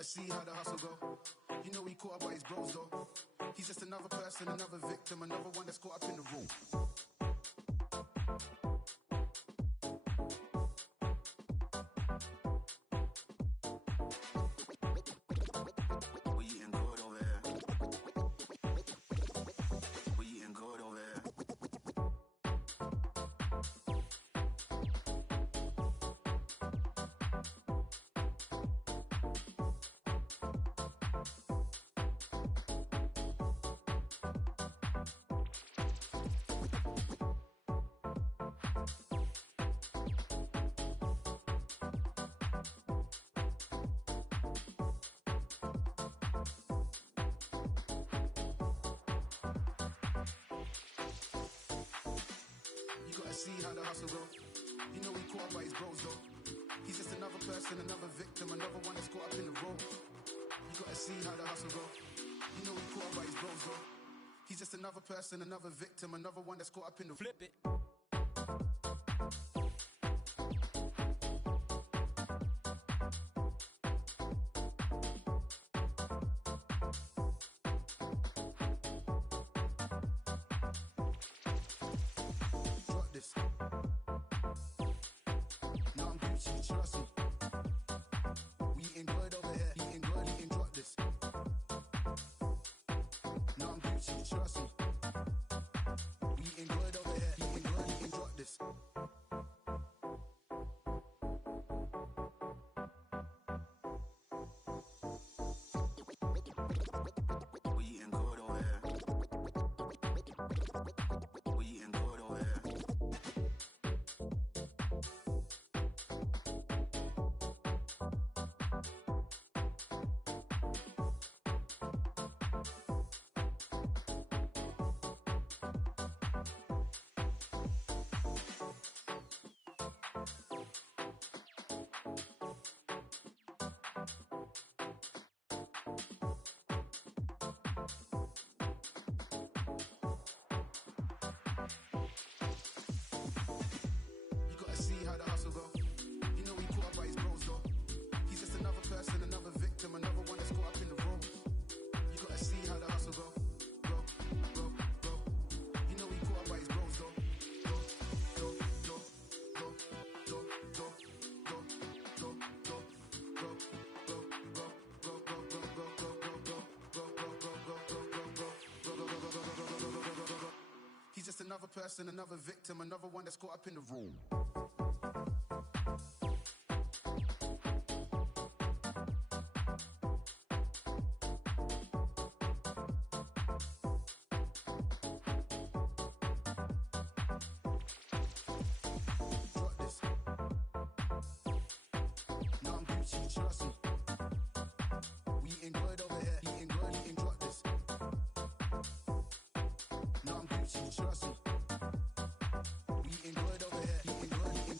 See how the hustle go. You know he caught up by his bros though. He's just another person, another victim, another one that's caught up in the room. We eating good over here. We eating good over here. See how the hustle go. You know he caught up by his bros though. He's just another person, another victim, another one that's caught up in the road. You gotta see how the hustle go. You know he caught up by his bros though. He's just another person, another victim, another one that's caught up in the flip it. He's just another person, another victim, another one that's caught up in the room. Trust me. We eating good over here. Eating good,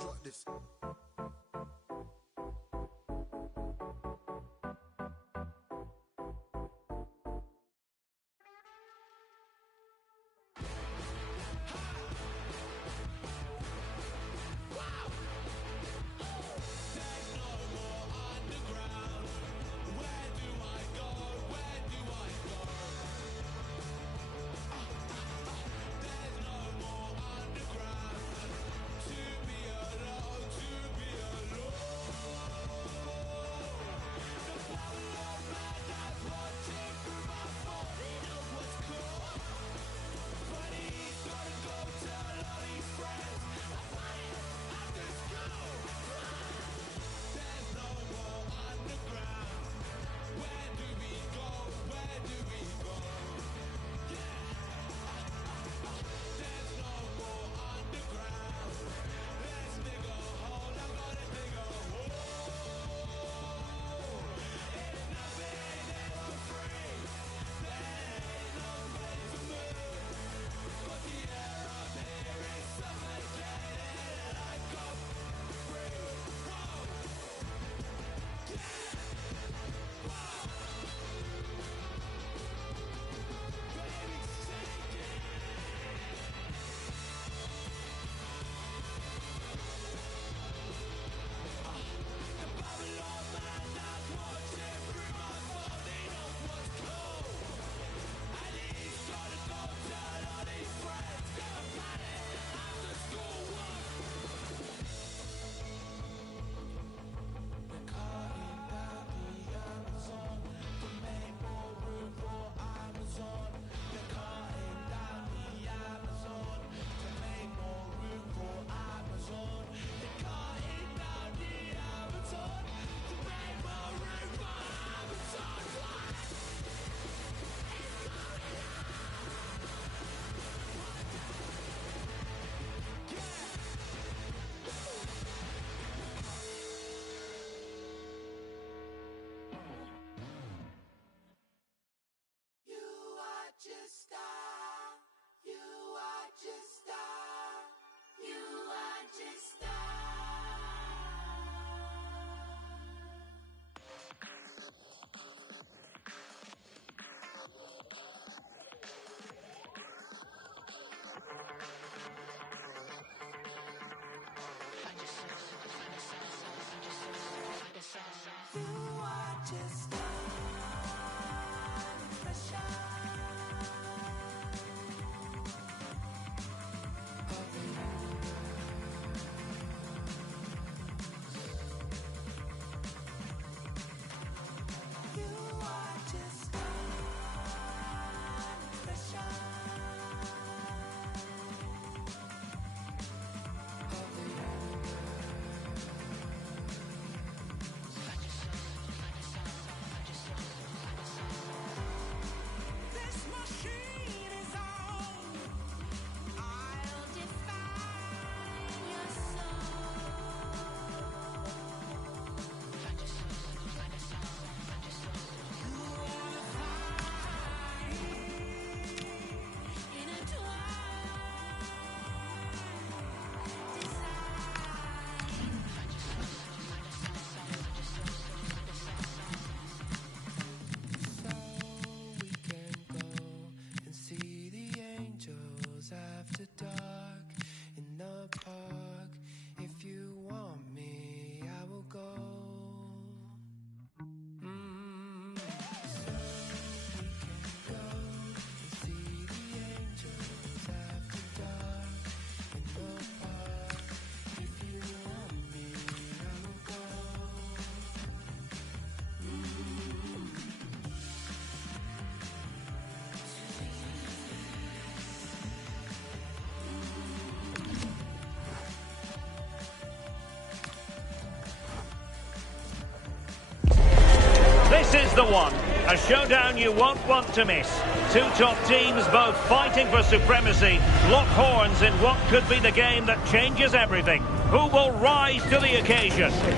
the one. A showdown you won't want to miss. Two top teams both fighting for supremacy. Lock horns in what could be the game that changes everything. Who will rise to the occasion? Stay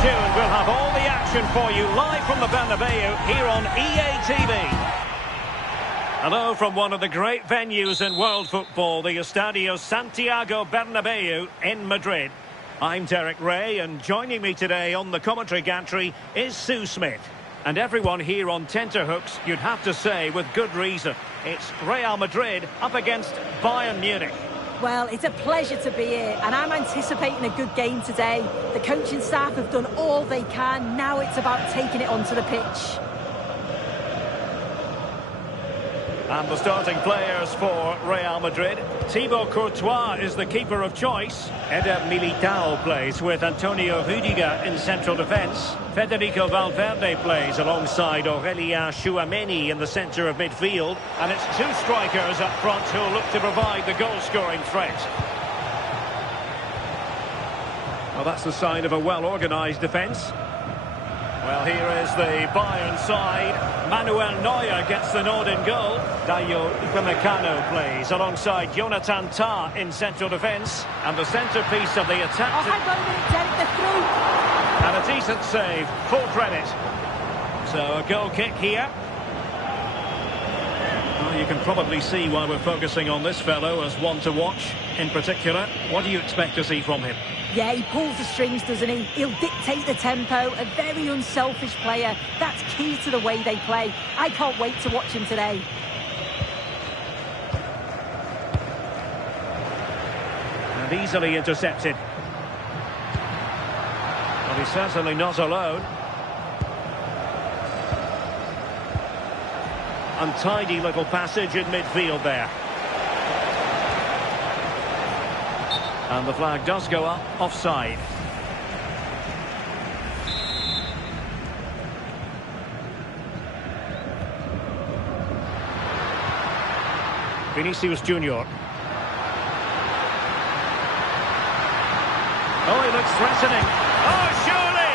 tuned. We'll have all the action for you live from the Bernabeu here on EA TV. Hello from one of the great venues in world football, the Estadio Santiago Bernabeu in Madrid. I'm Derek Ray, and joining me today on the commentary gantry is Sue Smith. And everyone here on tenterhooks, you'd have to say with good reason. It's Real Madrid up against Bayern Munich. Well, it's a pleasure to be here, and I'm anticipating a good game today. The coaching staff have done all they can. Now it's about taking it onto the pitch. And the starting players for Real Madrid. Thibaut Courtois is the keeper of choice. Eder Militao plays with Antonio Rüdiger in central defence. Federico Valverde plays alongside Aurélien Tchouaméni in the centre of midfield. And it's two strikers up front who'll look to provide the goal-scoring threat. Well, that's the sign of a well-organised defence. Well, here is the Bayern side. Manuel Neuer gets the nod in goal. Dayo Upamecano plays alongside Jonathan Tah in central defence. And the centrepiece of the attack... Oh, hang on a minute, Derek, and a decent save, full credit. So a goal kick here. Well, you can probably see why we're focusing on this fellow as one to watch in particular. What do you expect to see from him? Yeah, he pulls the strings, doesn't he? He'll dictate the tempo, a very unselfish player. That's key to the way they play. I can't wait to watch him today. And easily intercepted. Well, he's certainly not alone. Untidy little passage in midfield there. And the flag does go up, offside. Vinicius Junior. Oh, he looks threatening. Oh, surely!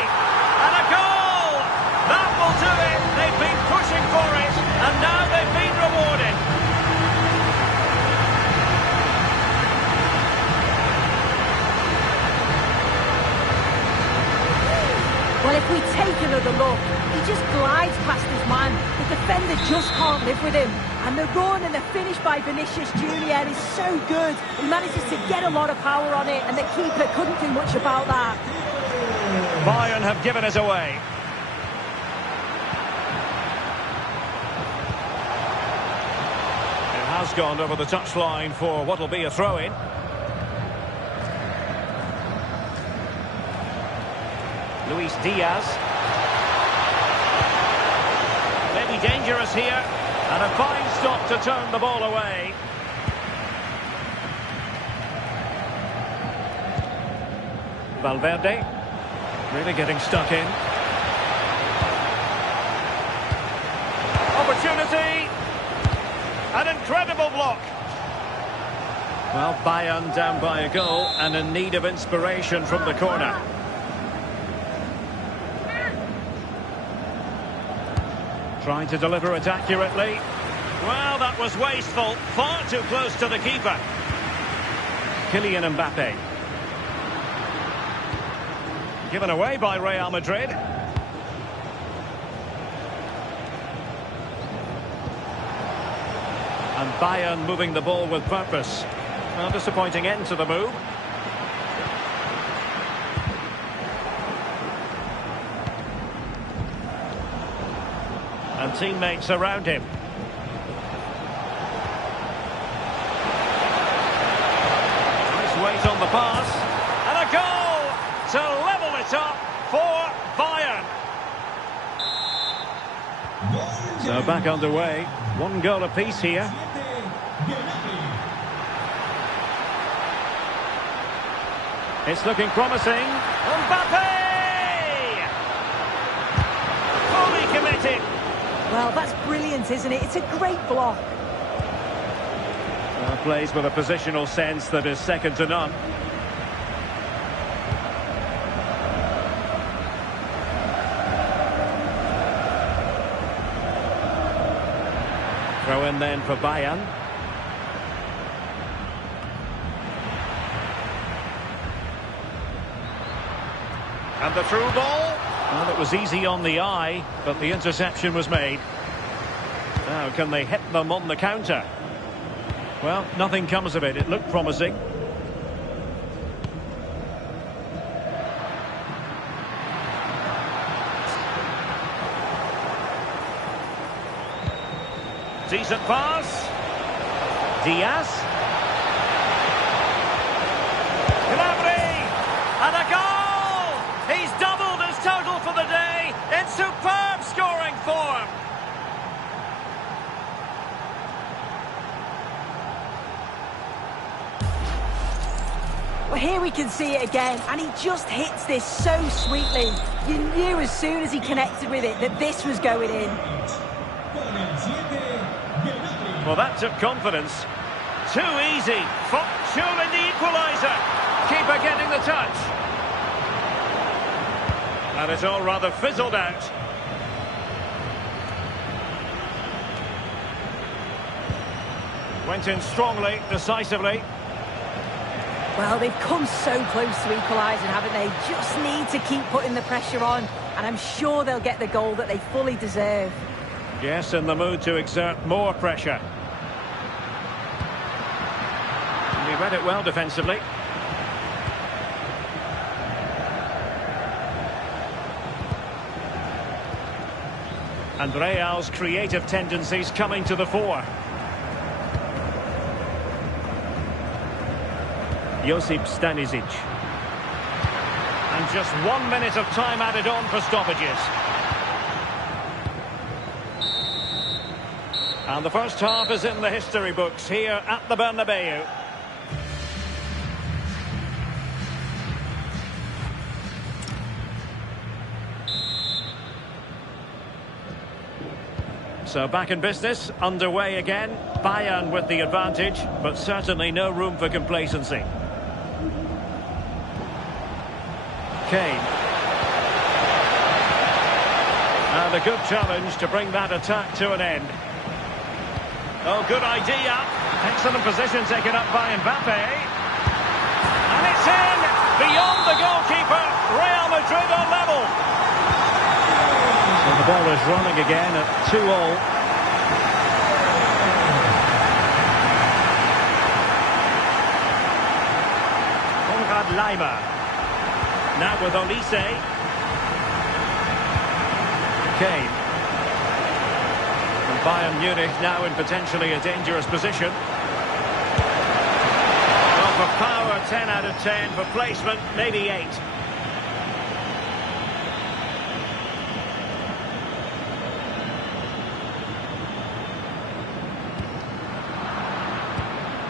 And a goal! That will do it! They've been pushing for it, and now they've been rewarded. Well, if we take another look, he just glides past his man. The defender just can't live with him. And the run and the finish by Vinicius Junior is so good. He manages to get a lot of power on it, and the keeper couldn't do much about that. Bayern have given it away. It has gone over the touchline for what will be a throw-in. Luis Diaz. Maybe dangerous here. And a fine stop to turn the ball away. Valverde. Really getting stuck in. Opportunity. An incredible block. Well, Bayern down by a goal and in need of inspiration from the corner. Trying to deliver it accurately. Well, that was wasteful. Far too close to the keeper. Kylian Mbappe. Given away by Real Madrid. And Bayern moving the ball with purpose. Well, disappointing end to the move. And teammates around him. Nice weight on the pass. And a goal to level it up for Bayern. So back underway. One goal apiece here. It's looking promising. Mbappe! Fully committed. Well, that's brilliant, isn't it? It's a great block. Well, plays with a positional sense that is second to none. in then for Bayern. And the through ball. Well, it was easy on the eye, but the interception was made. Now, can they hit them on the counter? Well, nothing comes of it. It looked promising. Decent pass. Diaz. And a goal! He's doubled his total for the day in superb scoring form. Well, here we can see it again, and he just hits this so sweetly. You knew as soon as he connected with it that this was going in. Well, that took confidence. Too easy. Surely the equaliser. Keeper getting the touch. And it's all rather fizzled out. Went in strongly, decisively. Well, they've come so close to equalising, haven't they? Just need to keep putting the pressure on, and I'm sure they'll get the goal that they fully deserve. Yes, in the mood to exert more pressure. And he read it well defensively. And Real's creative tendencies coming to the fore. Josip Stanisic. And just 1 minute of time added on for stoppages. And the first half is in the history books here at the Bernabeu. So back in business, underway again. Bayern with the advantage, but certainly no room for complacency. Kane. And a good challenge to bring that attack to an end. Oh, good idea. Excellent position taken up by Mbappe. And it's in! Beyond the goalkeeper. Real Madrid on level. Well, the ball is running again at 2-2. Lima. Now with Olise. Kane. And Bayern Munich now in potentially a dangerous position. Well, for power, 10 out of 10. For placement, maybe 8.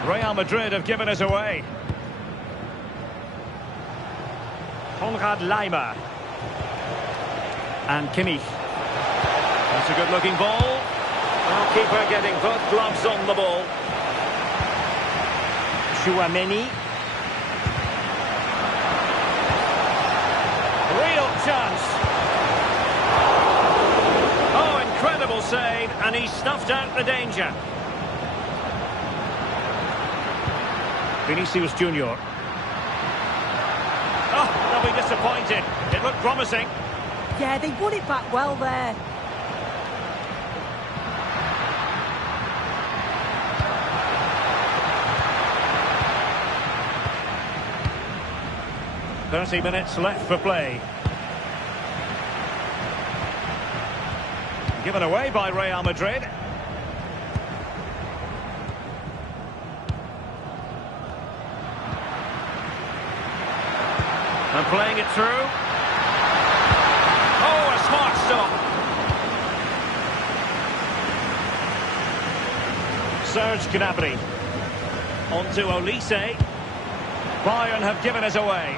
Real Madrid have given us away. Lima and Kimmich. That's a good-looking ball. Well, keeper getting both gloves on the ball. Chouameni. Real chance. Oh, incredible save, and he snuffed out the danger. Vinicius Junior. Oh, they'll be disappointed. It looked promising. Yeah, they won it back well there. "30 minutes left for play." Given away by Real Madrid. And playing it through. Oh, a smart stop. Serge Gnabry. On to Olise. Bayern have given us away.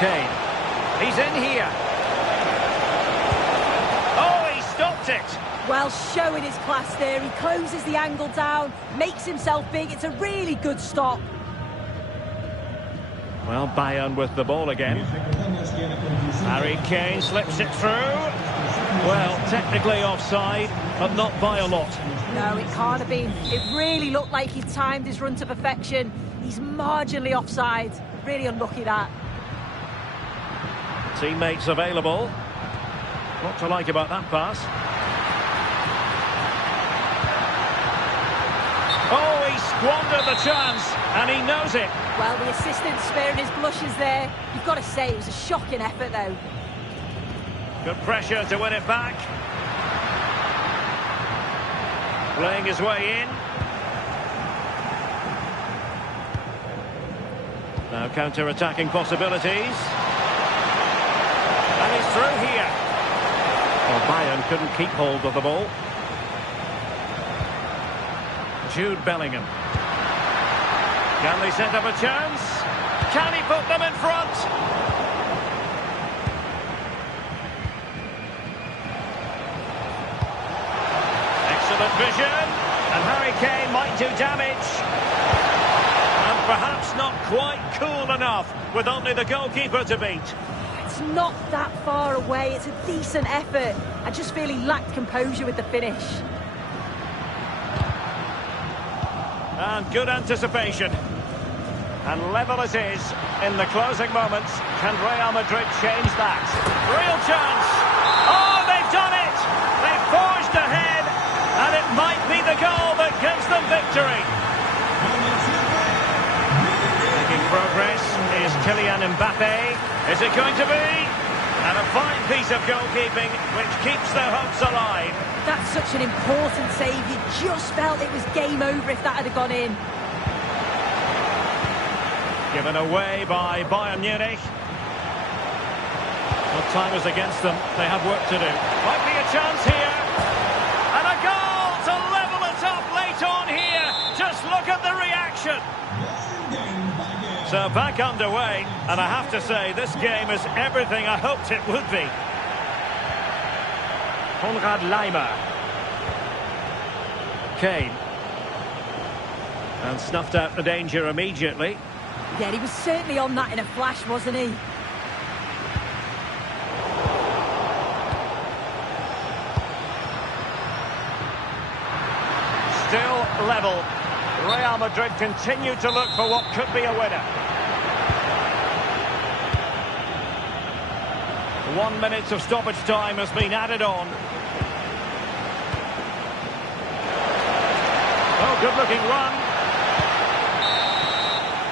Kane. He's in here. Oh, he stopped it. Well, showing his class there. He closes the angle down, makes himself big. It's a really good stop. Well, Bayern with the ball again. Harry Kane slips it through. Well, technically offside, but not by a lot. No, it can't have been. It really looked like he timed his run to perfection. He's marginally offside. Really unlucky, that. Teammates available. What to like about that pass? Oh, he squandered the chance, and he knows it. Well, the assistant sparing his blushes there. You've got to say it was a shocking effort, though. Good pressure to win it back. Playing his way in. Now counter-attacking possibilities. And he's through here. Well, Bayern couldn't keep hold of the ball. Jude Bellingham. Can they set up a chance? Can he put them in front? Excellent vision. And Harry Kane might do damage. And perhaps not quite cool enough with only the goalkeeper to beat. It's not that far away. It's a decent effort. I just feel he lacked composure with the finish. And good anticipation. And level it is in the closing moments. Can Real Madrid change that? Real chance. Oh, they've done it. They've forged ahead. And it might be the goal that gives them victory. Making progress is Kylian Mbappe. Is it going to be? And a fine piece of goalkeeping which keeps their hopes alive. That's such an important save. You just felt it was game over if that had gone in. Given away by Bayern Munich. Well, time is against them. They have work to do. Might be a chance here. And a goal to level it up late on here. Just look at the reaction. So back underway. And I have to say, this game is everything I hoped it would be. Konrad Laimer. Kane. And snuffed out the danger immediately. Yeah, he was certainly on that in a flash, wasn't he? Still level. Real Madrid continue to look for what could be a winner. 1 minute of stoppage time has been added on. Oh, good-looking run.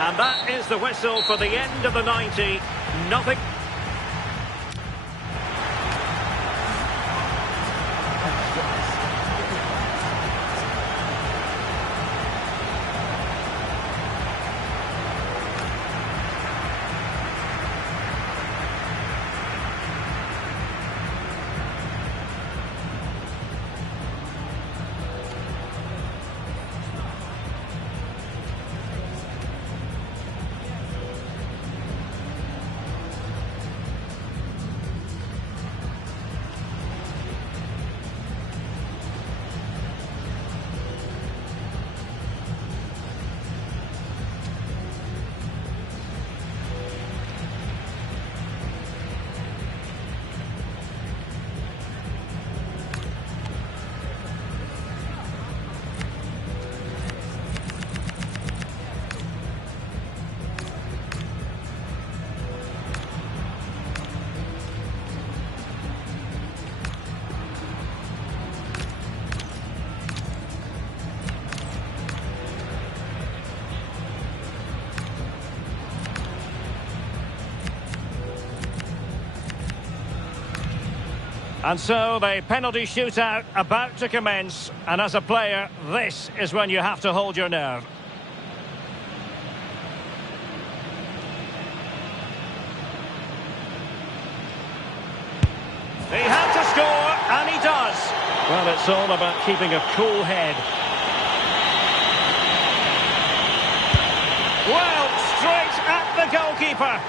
And that is the whistle for the end of the 90. Nothing. And so the penalty shootout about to commence. And as a player, this is when you have to hold your nerve. He had to score, and he does. Well, it's all about keeping a cool head. Well, straight at the goalkeeper.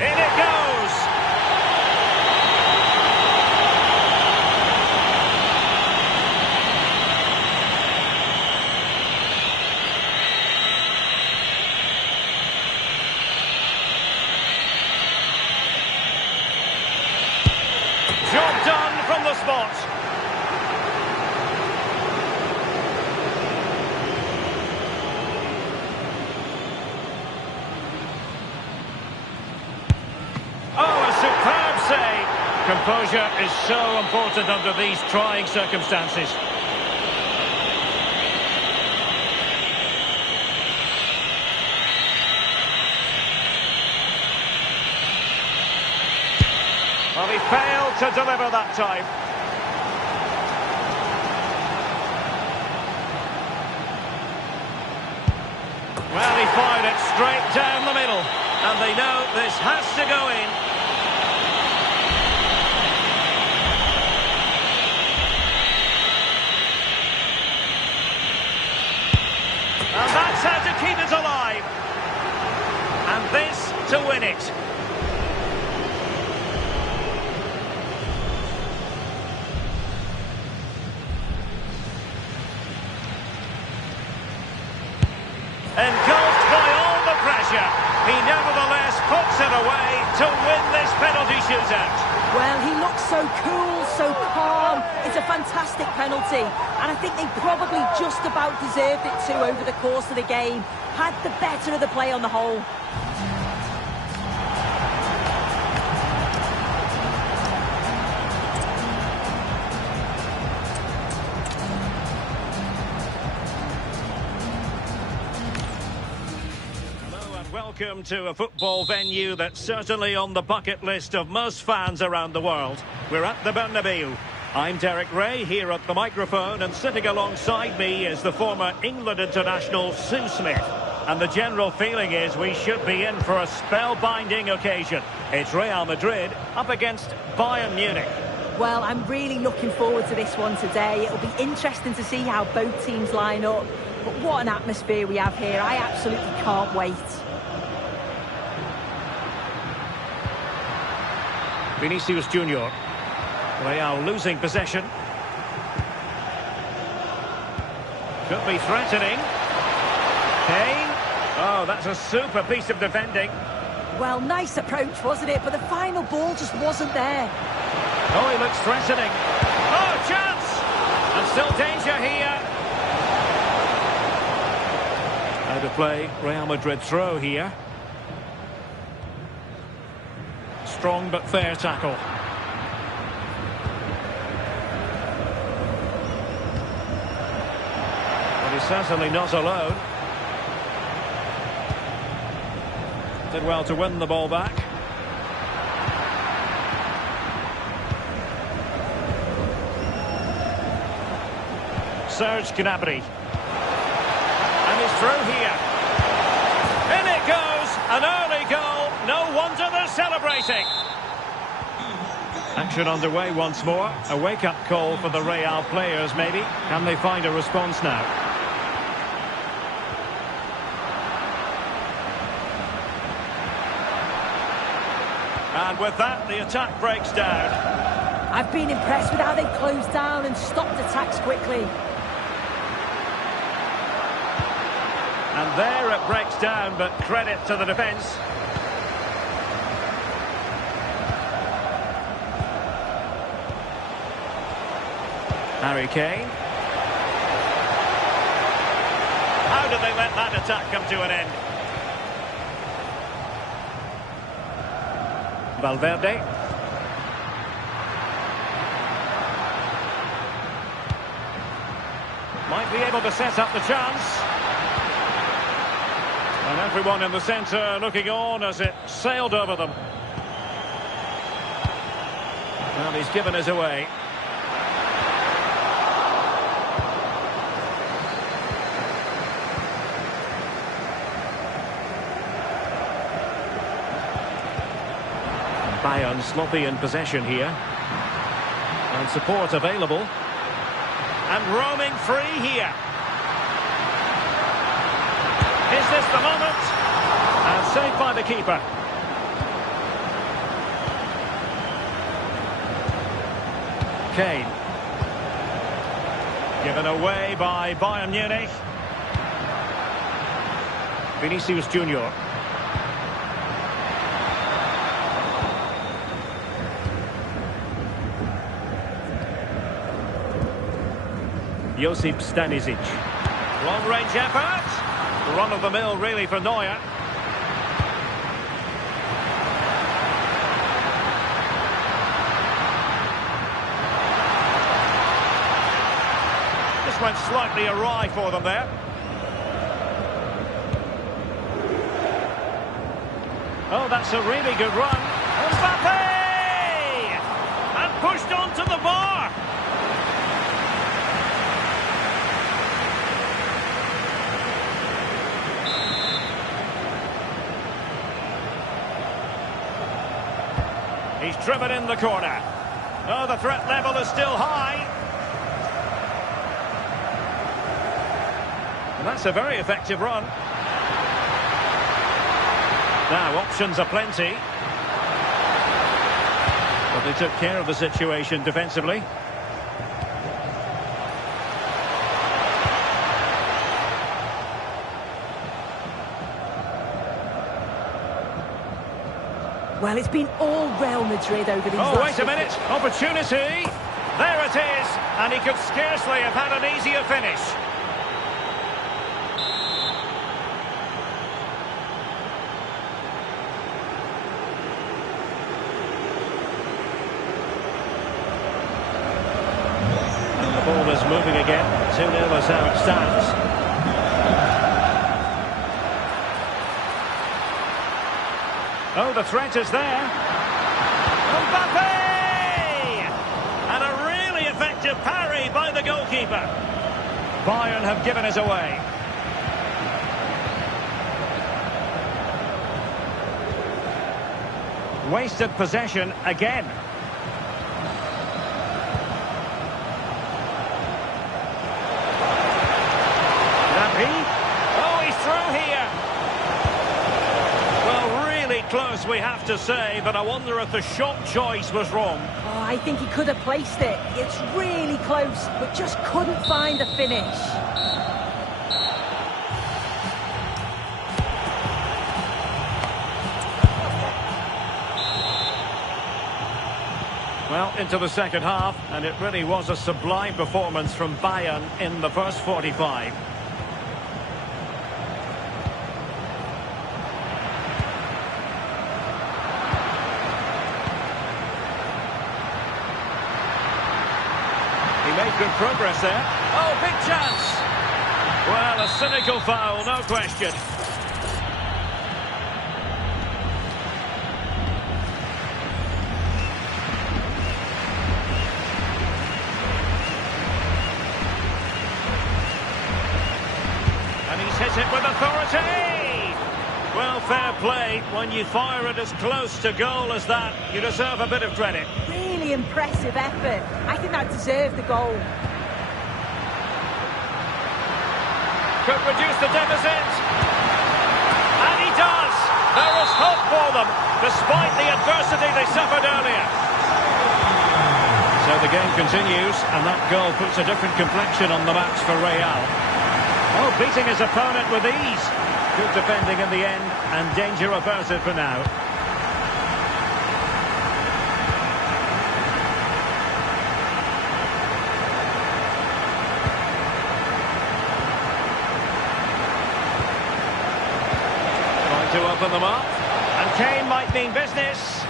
In it goes. on the spot. Oh, a superb save. Composure is so important under these trying circumstances. Well, he failed to deliver that time. Well, he fired it straight down the middle. And they know this has to go in. And that's how to keep it alive. And this to win it. Engulfed by all the pressure, he nevertheless puts it away to win this penalty shootout. Well, he looks so cool, so calm. It's a fantastic penalty. And I think they probably just about deserved it too over the course of the game. Had the better of the play on the whole. Welcome to a football venue that's certainly on the bucket list of most fans around the world. We're at the Bernabeu. I'm Derek Ray here at the microphone, and sitting alongside me is the former England international Sue Smith. And the general feeling is we should be in for a spellbinding occasion. It's Real Madrid up against Bayern Munich. Well, I'm really looking forward to this one today. It'll be interesting to see how both teams line up. But what an atmosphere we have here. I absolutely can't wait. Vinicius Junior. Real losing possession. Could be threatening. Kane. Oh, that's a super piece of defending. Well, nice approach, wasn't it? But the final ball just wasn't there. Oh, he looks threatening. Oh, chance! And still danger here. Out of play, Real Madrid throw here. Strong but fair tackle. But he's certainly not alone. Did well to win the ball back. Serge Gnabry. And he's through here. In it goes! An early goal. No wonder they're celebrating. Action underway once more. A wake-up call for the Real players, maybe. Can they find a response now? And with that, the attack breaks down. I've been impressed with how they've closed down and stopped attacks quickly. And there it breaks down, but credit to the defence. Harry Kane. How did they let that attack come to an end? Valverde. Might be able to set up the chance. And everyone in the centre looking on as it sailed over them. Well, he's given us away. Bayern sloppy in possession here. And support available. And roaming free here. Is this the moment? And saved by the keeper. Kane. Given away by Bayern Munich. Vinicius Junior. Josip Stanisic. Long-range effort. Run-of-the-mill, really, for Neuer. This went slightly awry for them there. Oh, that's a really good run. Mbappe! And pushed onto the bar. He's driven in the corner. Oh, the threat level is still high. And that's a very effective run. Now, options are plenty. But they took care of the situation defensively. Well, it's been all Real Madrid over these Oh, last wait a minute. Opportunity. There it is. And he could scarcely have had an easier finish. And the ball is moving again. 2-0 is how it stands. Oh, the threat is there. Mbappe! And a really effective parry by the goalkeeper. Bayern have given us away. Wasted possession again. Oh, he's through here. Close, we have to say, but I wonder if the shot choice was wrong. Oh, I think he could have placed it. It's really close, but just couldn't find a finish. Well, into the second half, and it really was a sublime performance from Bayern in the first 45. He made good progress there. Oh, big chance. Well, a cynical foul, no question. And he's hit it with authority. Well, fair play. When you fire it as close to goal as that, you deserve a bit of credit. Really impressive effort. I think that deserved the goal. Could reduce the deficit. And he does. There is hope for them, despite the adversity they suffered earlier. So the game continues, and that goal puts a different complexion on the match for Real. Oh, beating his opponent with ease. Good defending in the end, and danger averted for now. Trying to open them up, and Kane might mean business.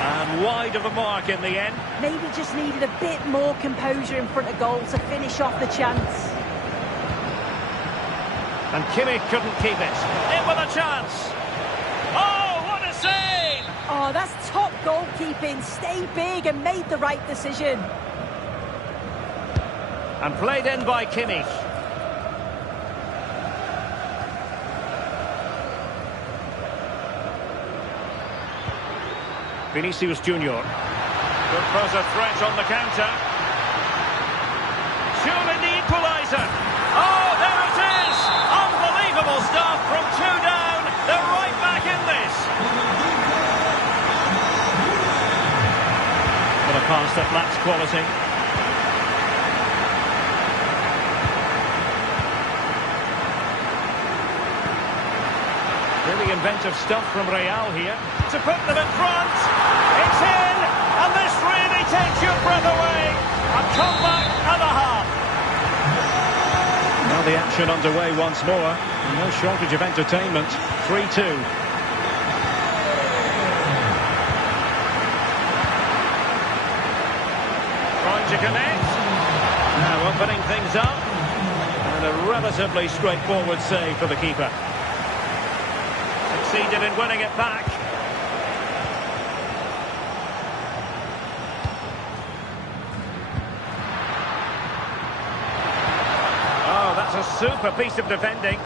And wide of the mark in the end. Maybe just needed a bit more composure in front of goal to finish off the chance. And Kimmich couldn't keep it. In with a chance. Oh, what a save! Oh, that's top goalkeeping. Stay big and made the right decision. And played in by Kimmich. Vinicius Junior. Could pose a threat on the counter. Surely the equaliser. Oh, there it is! Unbelievable stuff from two down. They're right back in this. But a pass that lacks quality. Really inventive stuff from Real here to put them in front. It's in, and this really takes your breath away. A comeback and a half. Now the action underway once more. No shortage of entertainment. 3-2. Trying to connect. Now opening things up. And a relatively straightforward save for the keeper. Succeeded in winning it back. Oh, that's a super piece of defending.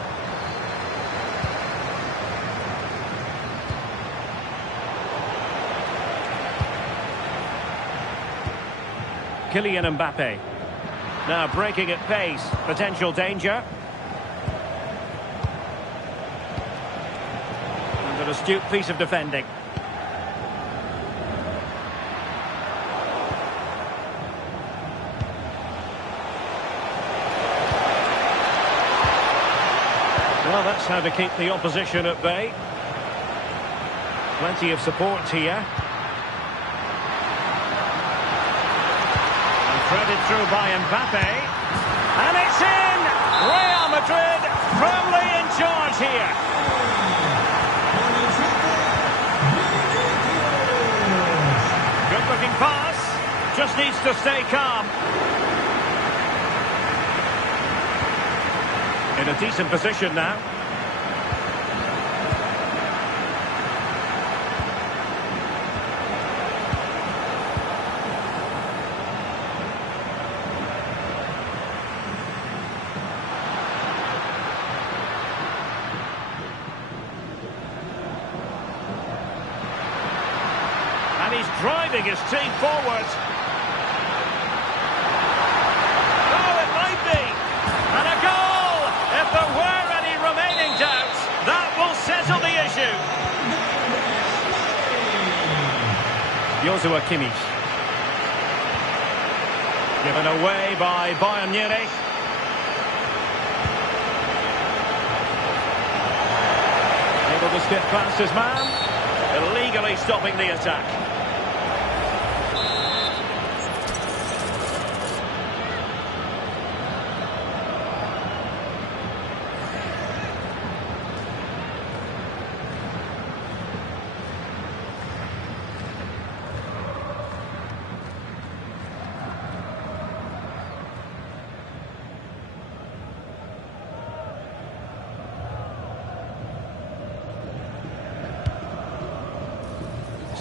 Kylian Mbappe. Now breaking at pace. Potential danger. And an astute piece of defending. Well, that's how to keep the opposition at bay. Plenty of support here. Threaded through by Mbappe. And it's in! Real Madrid firmly in charge here. Good looking pass. Just needs to stay calm. In a decent position now. And he's driving his team forward. Oh, it might be. And a goal! If there were any remaining doubts, that will settle the issue. Joshua Kimmich. Given away by Bayern Munich. Able to skip past his man. Illegally stopping the attack.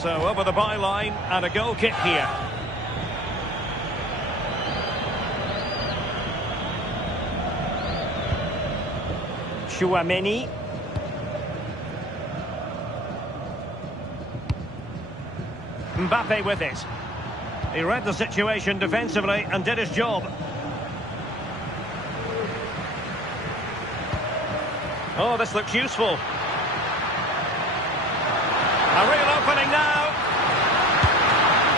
So over the byline and a goal kick here. Chouameni. Mbappe with it. He read the situation defensively and did his job. Oh, this looks useful. A real opening now.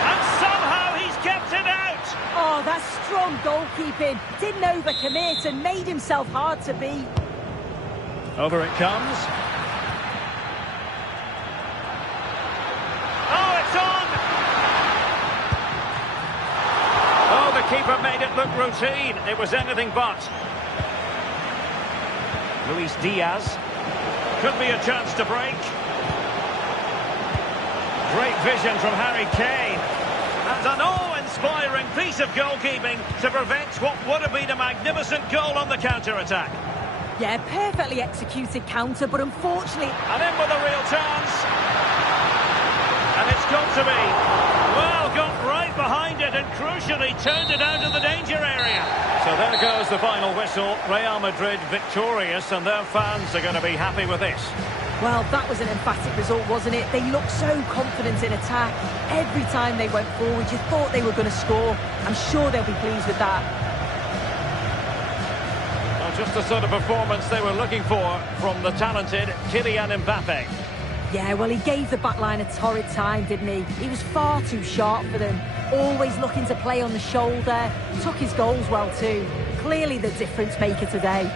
And somehow he's kept it out. Oh, that's strong goalkeeping. Didn't overcommit and made himself hard to beat. Over it comes. Oh, it's on! Oh, the keeper made it look routine. It was anything but. Luis Diaz. Could be a chance to break. Great vision from Harry Kane. And an awe-inspiring piece of goalkeeping to prevent what would have been a magnificent goal on the counter-attack. Yeah, perfectly executed counter, but unfortunately... And in with a real chance. And it's got to be. Well, got right behind it and crucially turned it out of the danger area. So there goes the final whistle. Real Madrid victorious, and their fans are going to be happy with this. Well, that was an emphatic result, wasn't it? They looked so confident in attack. Every time they went forward, you thought they were going to score. I'm sure they'll be pleased with that. Well, just the sort of performance they were looking for from the talented Kylian Mbappe. Yeah, well, he gave the back line a torrid time, didn't he? He was far too sharp for them. Always looking to play on the shoulder. Took his goals well, too. Clearly the difference maker today.